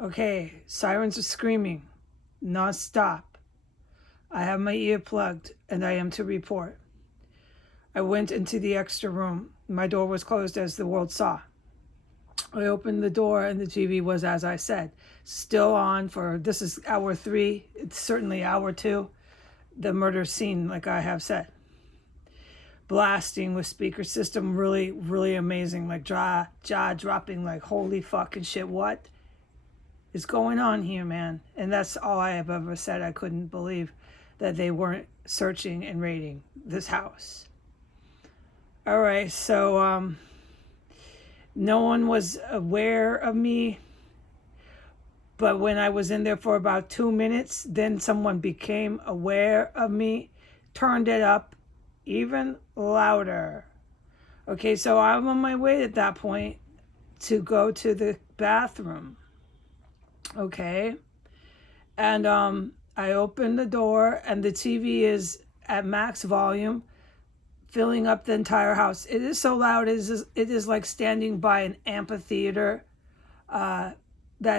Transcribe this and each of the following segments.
Okay, sirens are screaming non-stop. I have my ear plugged and I am to report. I went into the extra room. My door was closed as the world saw. I opened the door and the TV was as I said, still on for, this is hour 3, it's certainly hour 2, the murder scene like I have said. Blasting with speaker system, really, really amazing, like jaw dropping, like holy fucking shit, what is going on here, man? And that's all I have ever said. I couldn't believe that they weren't searching and raiding this house. All right, so no one was aware of me, but when I was in there for about 2 minutes, then someone became aware of me, turned it up even louder. Okay, so I'm on my way at that point to go to the bathroom. Okay, and I opened the door and the TV is at max volume, filling up the entire house. It is so loud, it is like standing by an amphitheater that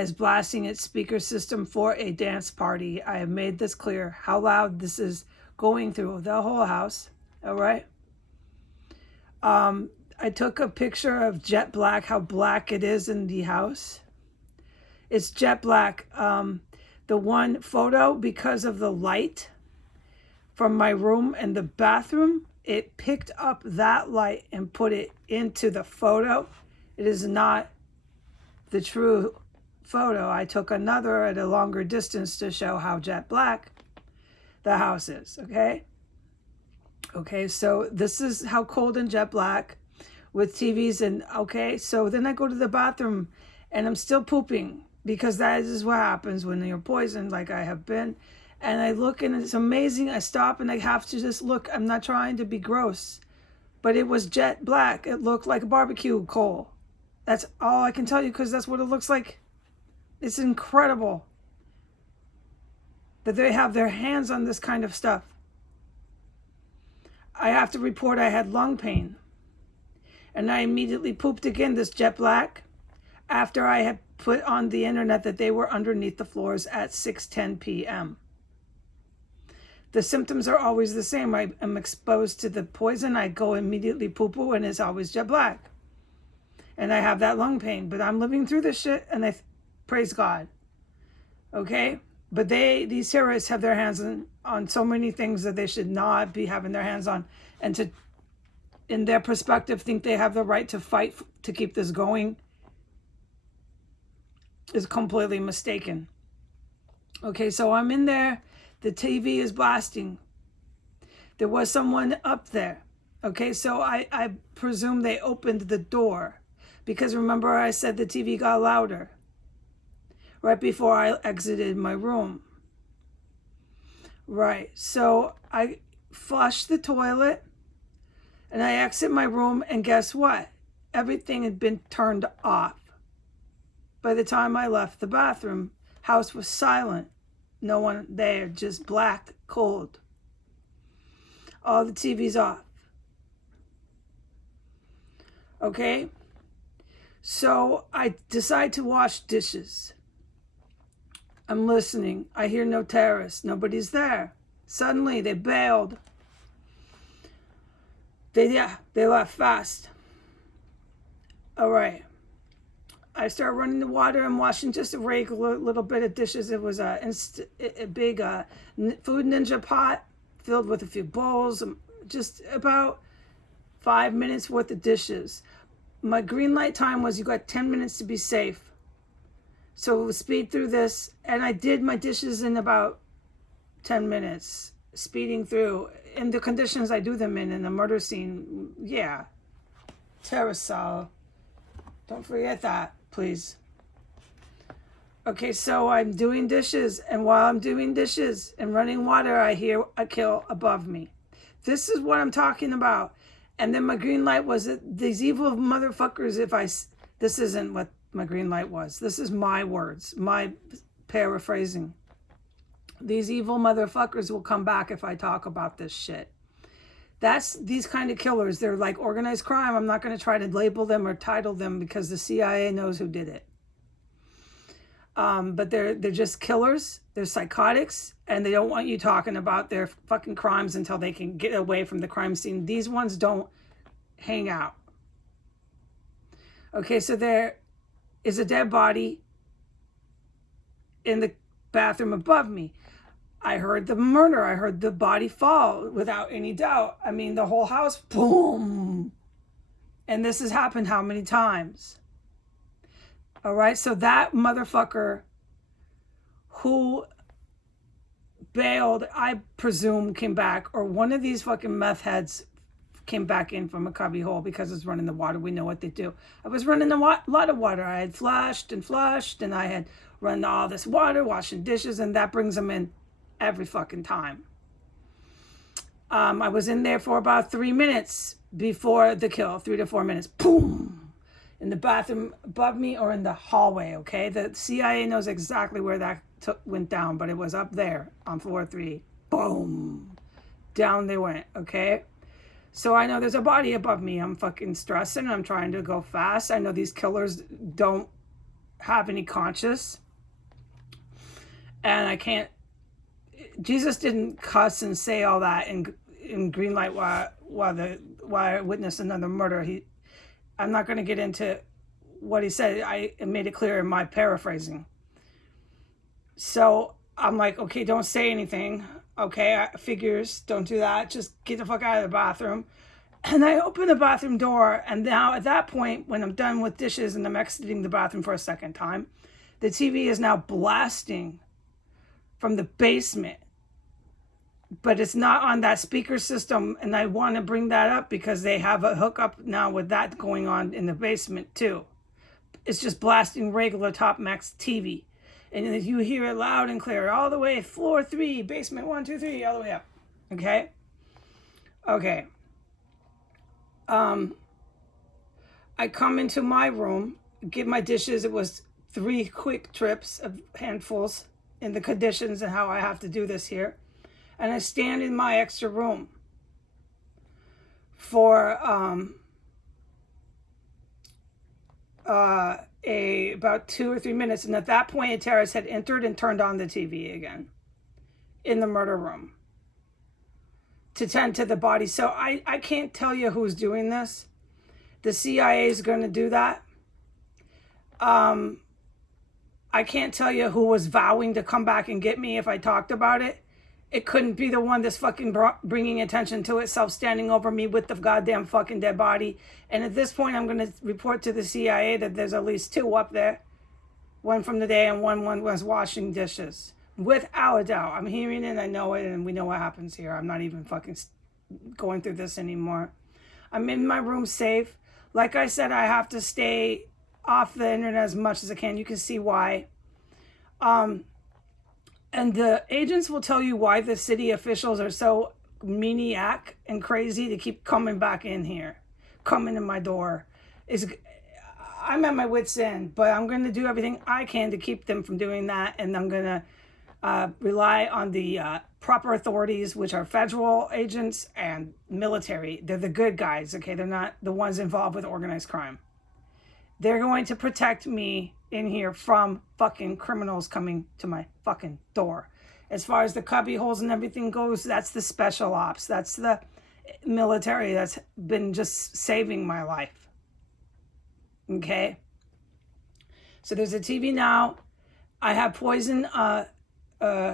is blasting its speaker system for a dance party. I have made this clear, how loud this is going through the whole house, all right? I took a picture of jet black, how black it is in the house. It's jet black. The one photo, because of the light from my room and the bathroom, it picked up that light and put it into the photo. It is not the true photo. I took another at a longer distance to show how jet black the house is, okay? Okay, so this is how cold and jet black with TVs and, okay, so then I go to the bathroom and I'm still pooping because that is what happens when you're poisoned like I have been. And I look and it's amazing. I stop and I have to just look. I'm not trying to be gross, but it was jet black. It looked like a barbecue coal. That's all I can tell you because that's what it looks like. It's incredible that they have their hands on this kind of stuff. I have to report I had lung pain. And I immediately pooped again, this jet black, after I had put on the internet that they were underneath the floors at 6:10 p.m. The symptoms are always the same. I am exposed to the poison. I go immediately poo-poo and it's always jet black. And I have that lung pain, but I'm living through this shit and I praise God. Okay? But these terrorists have their hands on so many things that they should not be having their hands on. And to, in their perspective, think they have the right to fight to keep this going is completely mistaken. Okay, so I'm in there. The TV is blasting. There was someone up there. Okay, so I presume they opened the door because remember I said the TV got louder right before I exited my room. Right, so I flush the toilet and I exit my room and guess what? Everything had been turned off. By the time I left the bathroom, house was silent. No one there, just black, cold. All the TV's off. Okay? So I decide to wash dishes. I'm listening. I hear no terrorists. Nobody's there. Suddenly, they bailed. They left fast. All right. I start running the water. I'm washing just a regular little bit of dishes. It was a big food ninja pot filled with a few bowls. Just about 5 minutes worth of dishes. My green light time was you got 10 minutes to be safe. So we'll speed through this. And I did my dishes in about 10 minutes, speeding through. In the conditions I do them in the murder scene, yeah. Terrasol. Don't forget that, please. Okay, so I'm doing dishes. And while I'm doing dishes and running water, I hear a kill above me. This is what I'm talking about. And then my green light was these evil motherfuckers, this isn't what my green light was. This is my words, my paraphrasing. These evil motherfuckers will come back if I talk about this shit. That's these kind of killers. They're like organized crime. I'm not going to try to label them or title them because the CIA knows who did it. But they're just killers. They're psychotics, and they don't want you talking about their fucking crimes until they can get away from the crime scene. These ones don't hang out. Okay, so there is a dead body in the bathroom above me. I heard the murder. I heard the body fall without any doubt. I mean, the whole house, boom. And this has happened how many times? All right, so that motherfucker who bailed, I presume, came back, or one of these fucking meth heads came back in from a cubby hole because it's running the water. We know what they do. I was running a lot of water. I had flushed, and I had run all this water, washing dishes, and that brings them in every fucking time. I was in there for about 3 minutes before the kill, 3 to 4 minutes. Boom! In the bathroom above me or in the hallway, okay? The CIA knows exactly where that went down, but it was up there on floor 3. Boom! Down they went, okay? So I know there's a body above me. I'm fucking stressing. I'm trying to go fast. I know these killers don't have any conscience. And I can't... Jesus didn't cuss and say all that in green light while I witnessed another murder. I'm not going to get into what he said. I made it clear in my paraphrasing. So I'm like, okay, don't say anything. Okay, figures, don't do that. Just get the fuck out of the bathroom. And I open the bathroom door, and now at that point, when I'm done with dishes and I'm exiting the bathroom for a second time, the TV is now blasting from the basement. But it's not on that speaker system, and I want to bring that up because they have a hookup now with that going on in the basement too. It's just blasting regular top max TV. And you hear it loud and clear all the way, floor 3, basement 1, 2, 3, all the way up. Okay? Okay. I come into my room, get my dishes. It was 3 quick trips of handfuls in the conditions and how I have to do this here. And I stand in my extra room for about 2 or 3 minutes. And at that point, Terrace had entered and turned on the TV again in the murder room to tend to the body. So I can't tell you who's doing this. The CIA is going to do that. I can't tell you who was vowing to come back and get me if I talked about it. It couldn't be the one that's fucking bringing attention to itself, standing over me with the goddamn fucking dead body. And at this point, I'm going to report to the CIA that there's at least 2 up there. One from the day and one was washing dishes. Without a doubt. I'm hearing it, I know it, and we know what happens here. I'm not even fucking going through this anymore. I'm in my room safe. Like I said, I have to stay off the internet as much as I can. You can see why. And the agents will tell you why the city officials are so maniac and crazy to keep coming back in here, coming in my door. I'm at my wit's end, but I'm going to do everything I can to keep them from doing that. And I'm going to rely on the proper authorities, which are federal agents and military. They're the good guys, okay? They're not the ones involved with organized crime. They're going to protect me in here from fucking criminals coming to my fucking door. As far as the cubby holes and everything goes, that's the special ops. That's the military that's been just saving my life. Okay? So there's a TV now. I have poison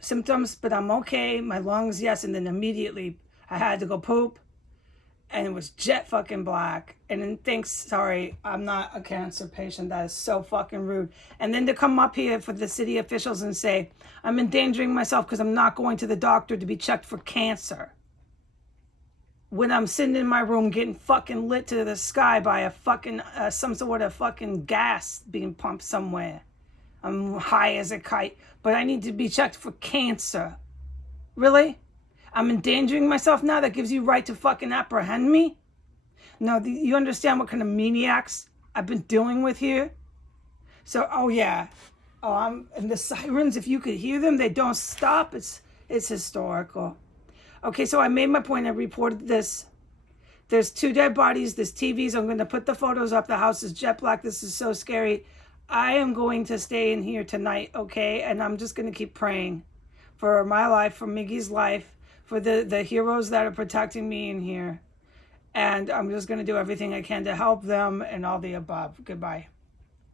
symptoms, but I'm okay. My lungs, yes. And then immediately I had to go poop. And it was jet fucking black. And then thanks, sorry, I'm not a cancer patient. That is so fucking rude. And then to come up here for the city officials and say, I'm endangering myself because I'm not going to the doctor to be checked for cancer. When I'm sitting in my room getting fucking lit to the sky by a fucking, some sort of fucking gas being pumped somewhere. I'm high as a kite, but I need to be checked for cancer. Really? I'm endangering myself now? That gives you right to fucking apprehend me? No, you understand what kind of maniacs I've been dealing with here? So, oh yeah. And the sirens, if you could hear them, they don't stop. It's historical. Okay, so I made my point. I reported this. There's 2 dead bodies. There's TVs. I'm going to put the photos up. The house is jet black. This is so scary. I am going to stay in here tonight, okay? And I'm just going to keep praying for my life, for Miggy's life, for the heroes that are protecting me in here. And I'm just going to do everything I can to help them and all the above. Goodbye.